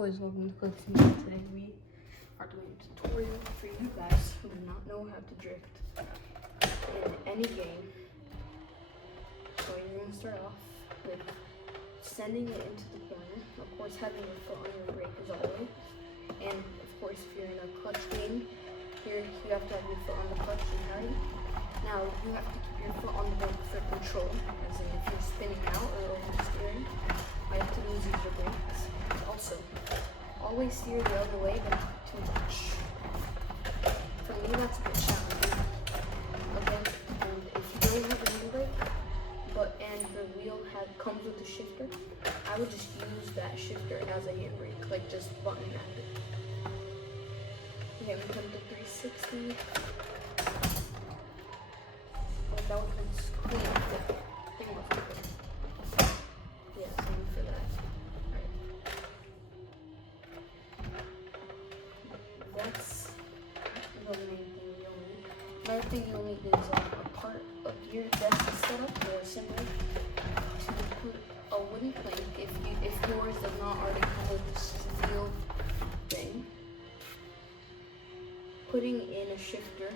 Always welcome to Cliff's Media. Today we are doing a tutorial for you guys who do not know how to drift in any game. So you're going to start off with sending it into the corner. Of course, having your foot on your brake is always. And of course, if you're in a clutch game, here you have to have your foot on the clutch and carry. Now you have to keep your foot on the brake for control, as in if you're spinning out or oversteering, all you have to do is use your brakes. Also, always steer the other way, but not too much. For me, that's a bit challenging. Okay, and if you don't have a new brake, and the wheel comes with a shifter, I would just use that shifter as a handbrake, like just button map it. Okay, we come to 360. Oh, that was clean. Yeah, thing was clean. Yeah, same for that. That's the main thing you'll need. Another thing you'll need is a part of your desk setup or assembly to put a wooden plank if yours does not already come with this steel thing. Putting in a shifter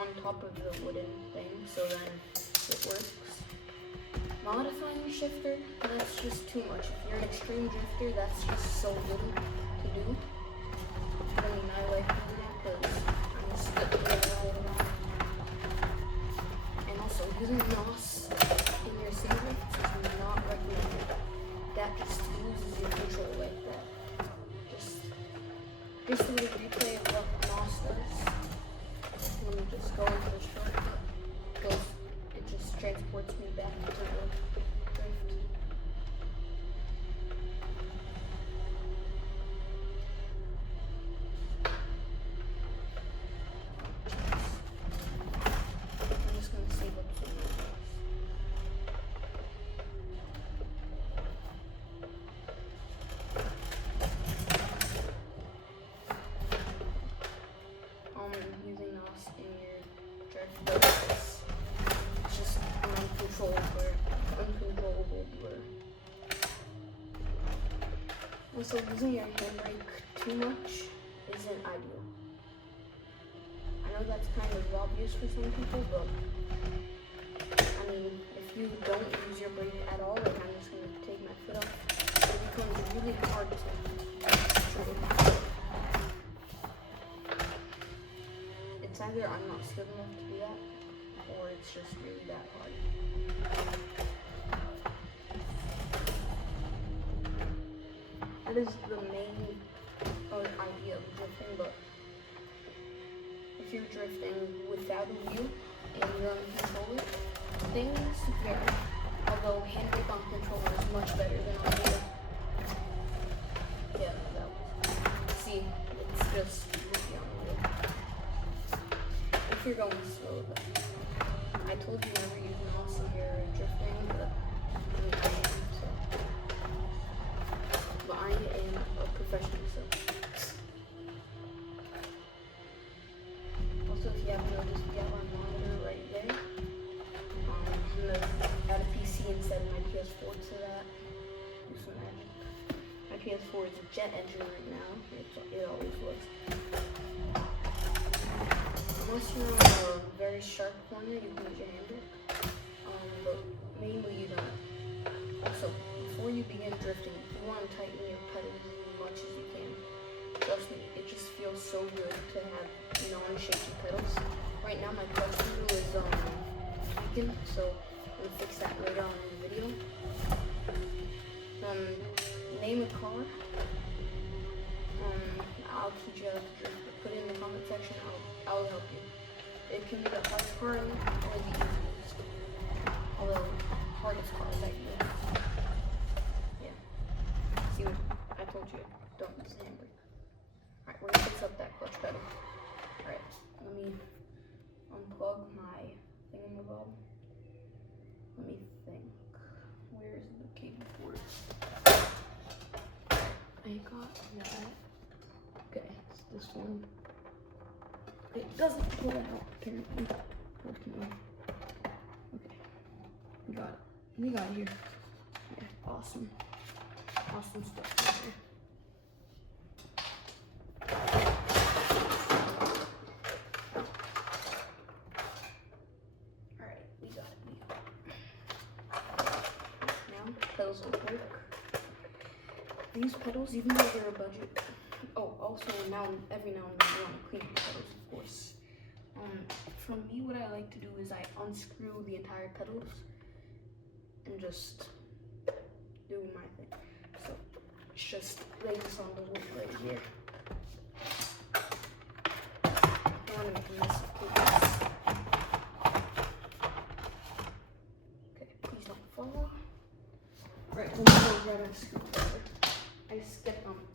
on top of the wooden thing so then it works. Modifying the shifter, that's just too much. If you're an extreme drifter, that's just so little to do. I mean, I like doing it because I'm just good at it. And also, using NOS in your singlets is not recommended. That just loses your control like that. Just a little replay of what NOS does. Let me just go into the shortcut because it just transports me back to the drift. Using NOS in your drift, but it's just an uncontrollable blur. Also, using your handbrake too much isn't ideal. I know that's kind of obvious for some people, but I mean, if you don't use your brake at all, like I'm just going to take my foot off, it becomes really hard to control. It's either I'm not skilled enough to do that, or it's just really that hard. That is the main idea of drifting, but if you're drifting without a wheel and you're on a controller, things vary. Although handbrake on controller is much better than on wheel. Yeah, that was. See, it's just really on the wheel. If you're going slow, though. I told you never use NOS if you're drifting, but I am, so. But I am a professional, so. Also, if you haven't noticed, we have our monitor right there. I'm going to add a PC instead of my PS4 to that. Do some magic. My PS4 is a jet engine right now. It always was. Unless you're on a very sharp corner, you can use your handbrake, but mainly you don't. Also, before you begin drifting, you want to tighten your pedals as much as you can. Trust me, it just feels so good to have non-shaky pedals. Right now my clutch pedal is tweaking, so I'm going to fix that later on in the video. Name a car. I'll teach you how to drift. Put it in the comment section. I'll help you. It can be the hardest car or the easiest. Although hardest car is ideal. Yeah. See what I told you? Don't use the handbrake. Alright, we're gonna fix up that clutch pedal. Alright, let me unplug my thingamabob. Let me think. Where's the cable for it? I got that. Okay, it's this one. It doesn't pull out, apparently. Okay. Got it. We got it here. Yeah, awesome. Awesome stuff right here. these pedals, even though they're a budget, oh, also every now and then you want to clean the pedals, of course. For me, what I like to do is I unscrew the entire pedals and just do my thing. So just lay this on the wood right here. I don't want to make a mess of cables. Okay, please don't fall. Right, let me go grab a screwdriver. I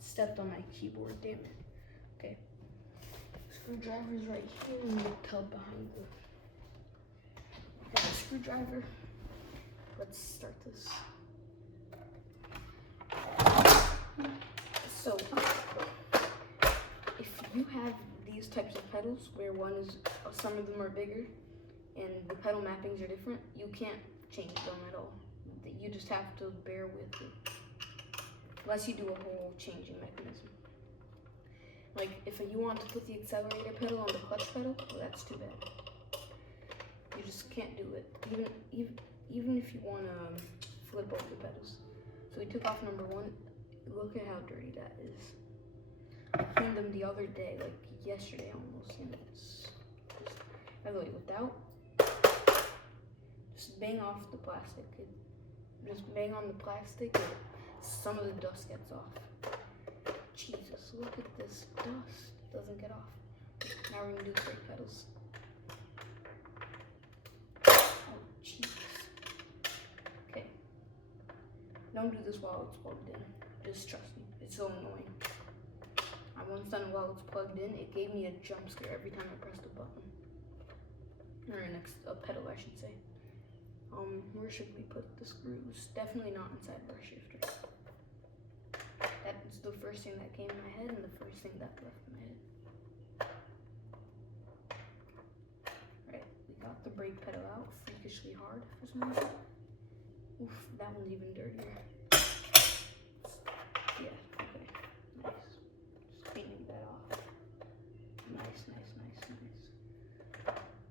stepped on my keyboard, damn it. Okay. Screwdriver's right here in the tub behind the. Got a screwdriver. Let's start this. So, if you have these types of pedals where some of them are bigger and the pedal mappings are different, you can't change them at all. You just have to bear with it. Unless you do a whole changing mechanism. Like, if you want to put the accelerator pedal on the clutch pedal, well, that's too bad. You just can't do it. Even if you want to flip both the pedals. So we took off number 1. Look at how dirty that is. I cleaned them the other day, like yesterday almost, and it's just, by the way, without, just bang off the plastic. Just bang on the plastic, and some of the dust gets off. Jesus, look at this dust. It doesn't get off. Now we're gonna do the brake pedals. Oh, Jesus. Okay. Don't do this while it's plugged in. Just trust me. It's so annoying. I once done it while it's plugged in. It gave me a jump scare every time I pressed a button. Or a pedal, I should say. Where should we put the screws? Definitely not inside our shifter. That's the first thing that came in my head and the first thing that left my head. Right, we got the brake pedal out freakishly hard for some reason. Oof, that one's even dirtier. Yeah, okay, nice. Just cleaning that off. Nice.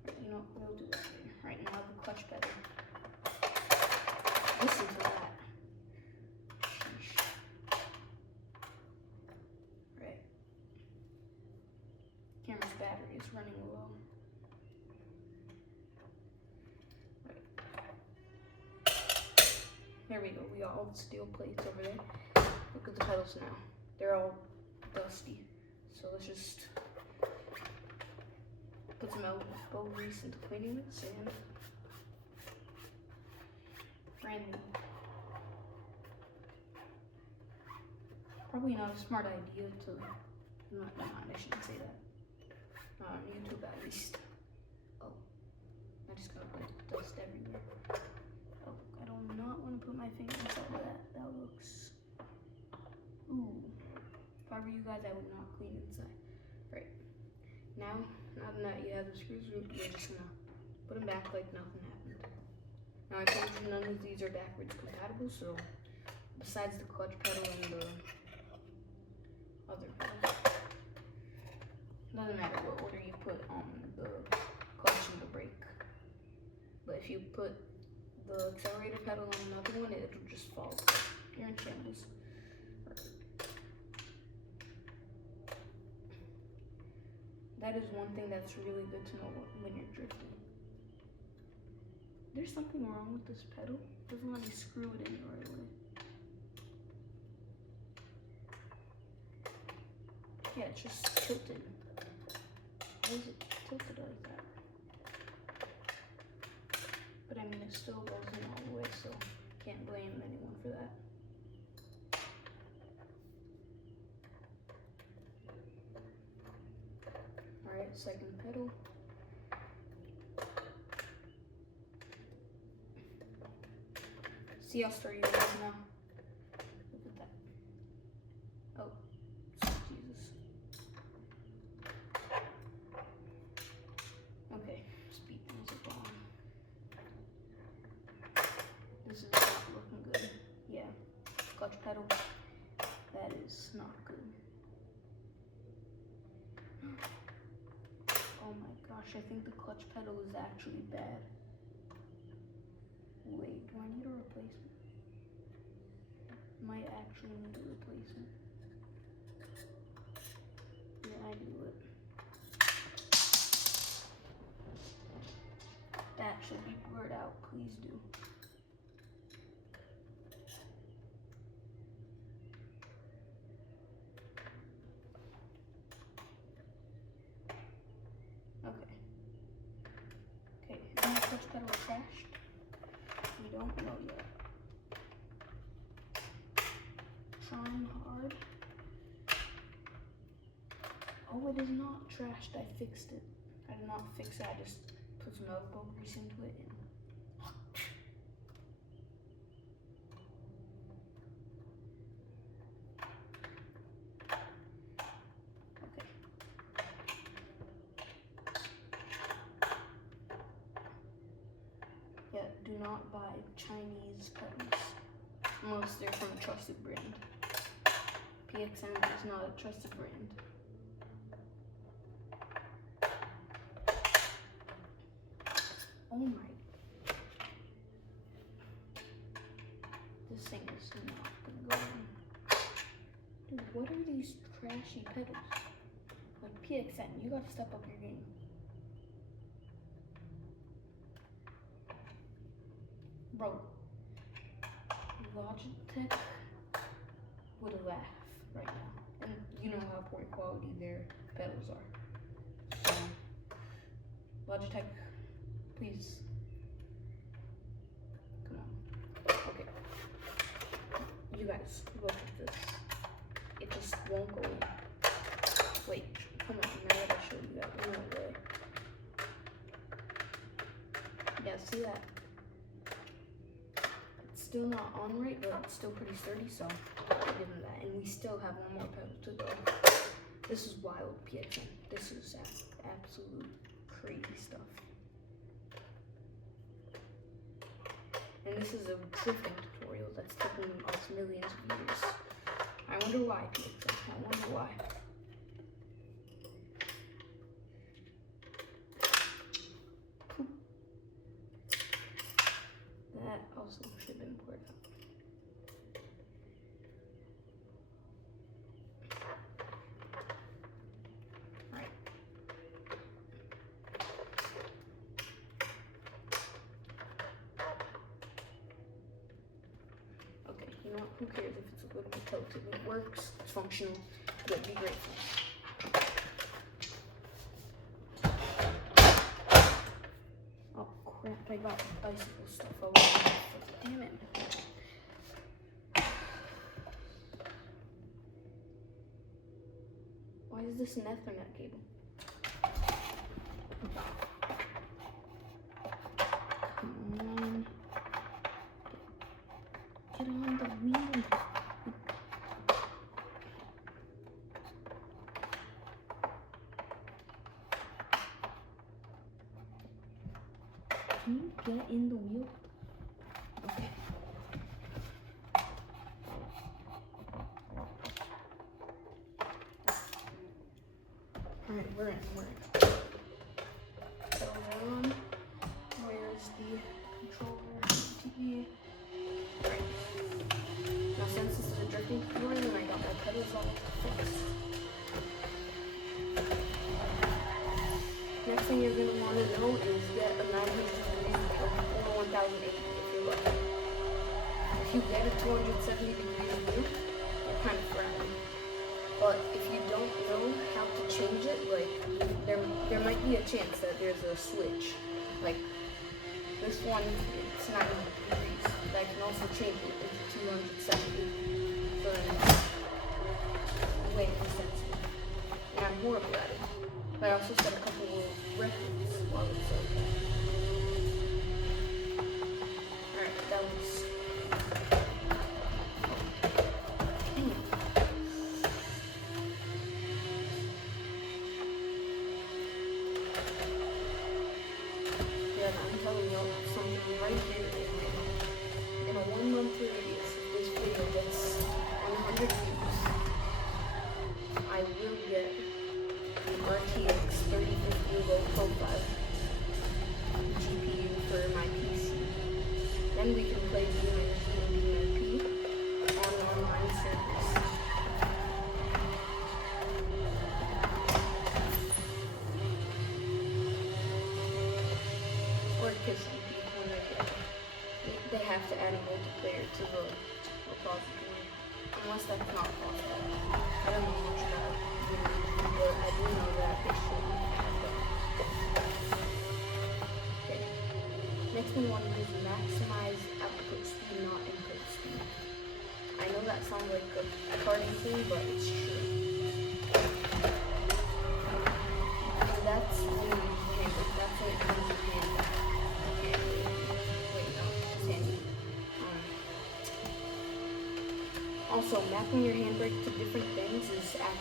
Right, you know, we'll do that later. Right, now the clutch pedal. Listen to that. Sheesh. Right. Camera's battery is running low. Right. There we go. We got all the steel plates over there. Look at the pedals now. They're all dusty. So let's just put some elbow grease into cleaning this and brand new. Probably not a smart idea to. Not, I shouldn't say that. Not on YouTube at least. Oh, I just got dust everywhere. Oh, I do not want to put my finger inside of that. That looks. Ooh. If I were you guys, I would not clean inside. Right. Now that you have the screws, you're just gonna put them back like nothing happened. Now I told you none of these are backwards compatible, so besides the clutch pedal and the other pedal, doesn't matter what order you put on the clutch and the brake. But if you put the accelerator pedal on another one, it'll just fall. You're in shambles. That is one thing that's really good to know when you're drifting. There's something wrong with this pedal. It doesn't let me screw it in the right way. Yeah, it's just tilted. Why is it tilted like that? But I mean, it still goes in all the way, so can't blame anyone for that. Alright, second pedal. See how sturdy it is now? Look at that. Oh, Jesus. Okay, speed music on. This is not looking good. Yeah, clutch pedal. That is not good. Oh my gosh, I think the clutch pedal is actually bad. Wait, do I need a replacement? might actually need a replacement. Yeah, I knew it. That should be blurred out, please do. Okay. Okay, is my clutch pedal trashed? We don't know yet. Trying hard. Oh, it is not trashed. I fixed it. I did not fix it. I just put some elbow grease into it and okay. Yeah, do not buy Chinese pedals unless they're from a trusted brand. PXM is not a trusted brand. Oh my. This thing is not gonna go in. Dude, what are these trashy pedals? Like PXM, you gotta step up your game. Bro, Logitech would laugh right now. And you know how poor quality their pedals are. So, Logitech, please. Come on. Okay. You guys, look at this. It just won't go in. Wait, come on. Now I gotta show you that. No way. Yeah, see that? It's still not on right, but it's still pretty sturdy, so I'll give them that. And we still have one more pedal to go. This is wild PXM. This is absolute crazy stuff. And this is a drifting tutorial that's taken us millions of years. I wonder why, PXM. I wonder why. That also should have been poured out. Alright. Okay, you know what? Who cares if it's a little bit tilted? It works, it's functional, but be grateful. Oh crap, I got bicycle stuff all over my foot. Damn it. Why is this an Ethernet cable? Come on. Get on the wheel. Can you get in the wheel? Okay. Alright, we're in. Pedals are on. Where's the controller? TV. Alright. Now since this is a drifting tutorial and I got my pedals all fixed. Next thing you're going to want to know is get a 900 degree or 1080 if you're lucky. If you get a 270 degree view, you're kind of frowning. But if you don't know how to change it, like there might be a chance that there's a switch. Like this one, it's 900 degrees. But I can also change it into 270 for way more sense. And I'm horrible at it. But I also set a couple of records while it's okay. Alright, that was... Yeah, I'm telling you something right here. In a 1 month radius, if this video gets 100 views, I will get RTX 3050 low profile GPU for my PC. Then we can play DMP on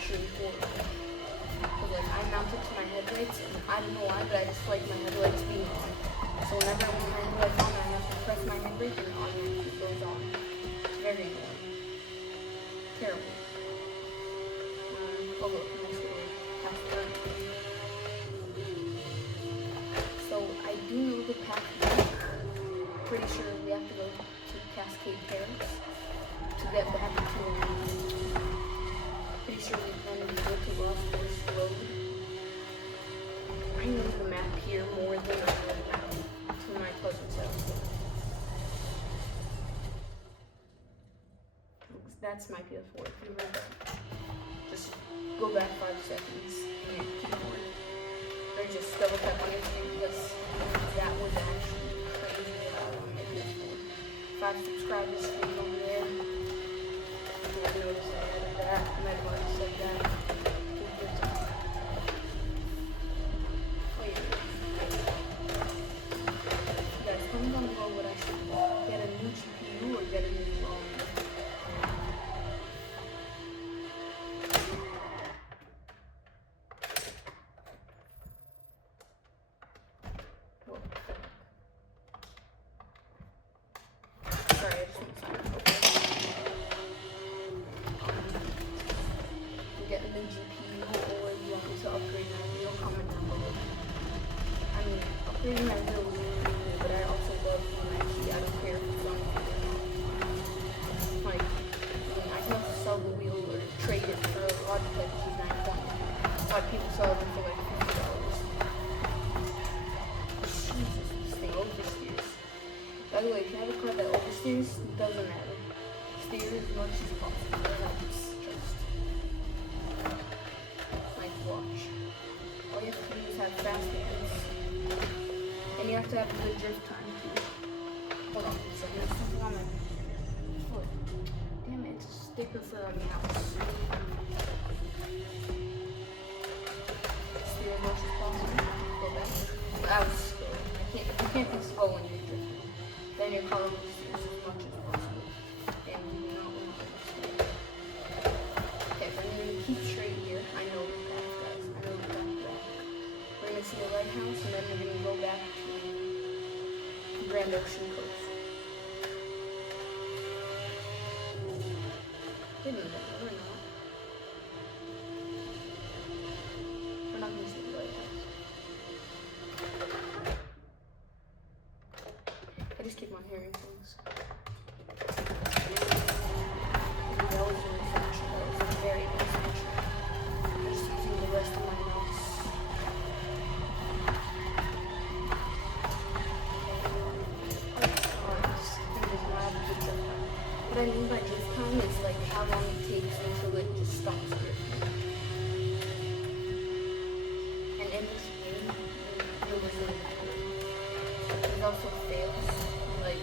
actually horrible. Because like I mount it to my headlights, and I don't know why, but I just like my headlights being on. So whenever I want my headlights on, I have to press my handbrake and it automatically goes on. It's very annoying. Terrible. Oh look, nice little path turn. So I do know the path back. Pretty sure we have to go to Cascade Terrace to get back to. Pretty sure we plan to go to Lost Forest Road. I know the map here more than I know the map to my cousin's house. That's my PS4. If you remember, just go back 5 seconds and keep going. Or just double tap on everything because that was actually crazy loud on my PS4. 5 subscribers stream over there. I noticed I added that. I might have already said that. Oh yeah. You guys, comment down below what I should get a new GPU or get a new sorry, I just want to sign up. Get a new GPU or you want me to upgrade my video, comment down below. I mean, upgrading my video is really cool, but I also love Maxi. I don't care if it's on video. Like, I can also sell the wheel or trade it for a Logitech G920. A lot of people sell them for like $50. Jesus, this thing oversteers. By the way, if you have a car that oversteers, it doesn't matter. Steer as much as possible. It helps. Watch. All you have to do is have fast hands. And you have to have a good drift time too. Hold on a second, there's something on my foot. Damn it, it's a sticker for a mouse. Steer as much as possible. Go back. That was slow. You can't be slow when you're drifting. Then your car will steer as much as possible. And you do not want to steer. Okay, so I'm going to keep straight here. I know the path. We're going to see the lighthouse, and then we're going to go back to Grand Ocean Coast. Wait a minute, we're not. We're not going to see the lighthouse. I just keep on hearing things. That was a reflection. That was a very nice picture. I'm just using the rest of my notes. What I mean by drift time is like how long it takes until it just stops drifting. And in this game, there was it also fails. Like,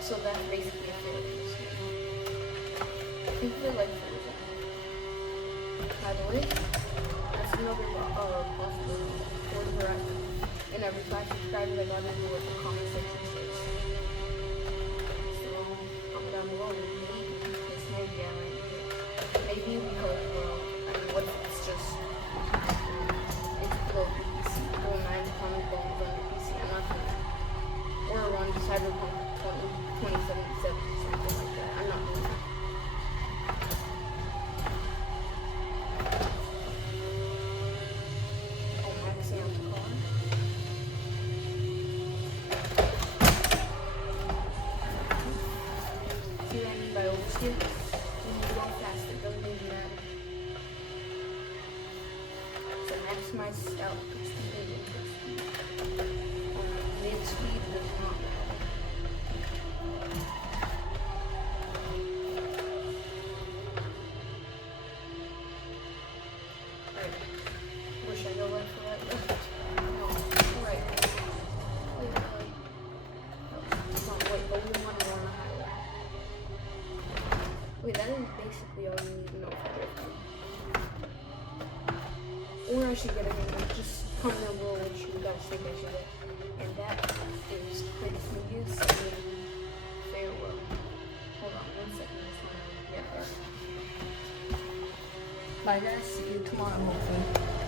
so that's basically a fail in this game. I think they're like Forza. By the way, that's another possibility for the Horizon. And every 5 subscribers, I gotta know what the comment section says. Down below, maybe this may be maybe because, well, I mean, what if it's just, it's below PC, or 9 comic bones on the PC, I'm not doing that. Or around Cyberpunk 2077, something like that, I'm not doing that. Oh, maxing out the car. See what I mean by oversteer? When you go fast, it doesn't even matter. So maximize out speed and input speed. Mid speed does not matter. Right. Where should I go left or right? Left. No. Right. Wait, no, wait, but we want to go on the highway. Wait, that is basically all you need to know for drifting. Or I should get a new one. Just comment down below which you guys think I should get. And that is Chris Medius and Farewell. Hold on 1 second. Yeah, there. Bye guys, see you tomorrow hopefully.